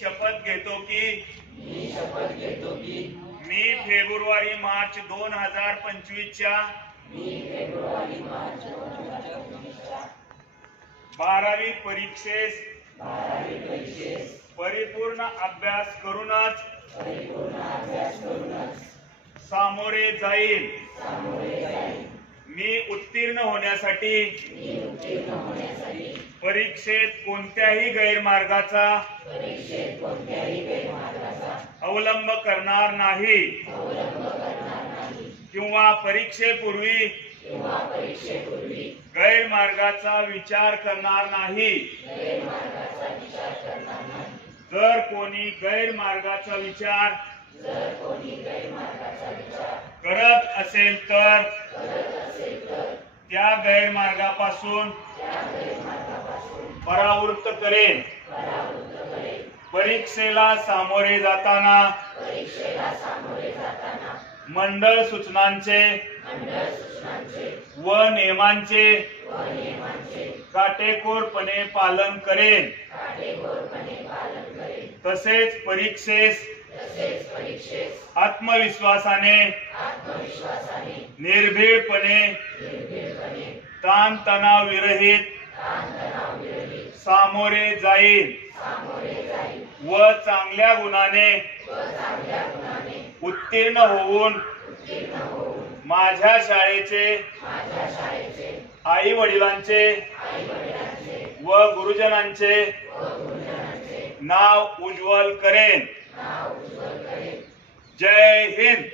शपथ घेतो की मी शपथ घेतो की मी फेब्रुवारी मार्च दोन हजार पंचवीसच्या बारावी परीक्षेस परिपूर्ण अभ्यास करूनच परिपूर्ण अभ्यास करूनच सामोरे जाईल सामोरे जाईल मी उत्तीर्ण होण्यासाठी मी उत्तीर्ण होण्यासाठी परीक्षेत कोणत्याही गैरमार्गाचा अवलंब करणार नाही. किंवा परीक्षेपूर्वी गैरमार्गाचा विचार करणार नाही. जर कोणी गैरमार्गाचा विचार करत असेल तर त्या गैरमार्गापासून परावृत्त करेन. परीक्षेला सामोरे जाताना मंडळ सूचनांचे व नियमांचे काटेकोरपणे पालन करेन. तसेच परीक्षेस आत्मविश्वासाने निर्भीडपणे ताणतणाव विरहित सामोरे जाईल. व चांगल्या गुणाने उत्तीर्ण होऊन माझ्या शाळेचे आई वडिलांचे व गुरुजनांचे नाव उज्ज्वल करेन. जय हिंद.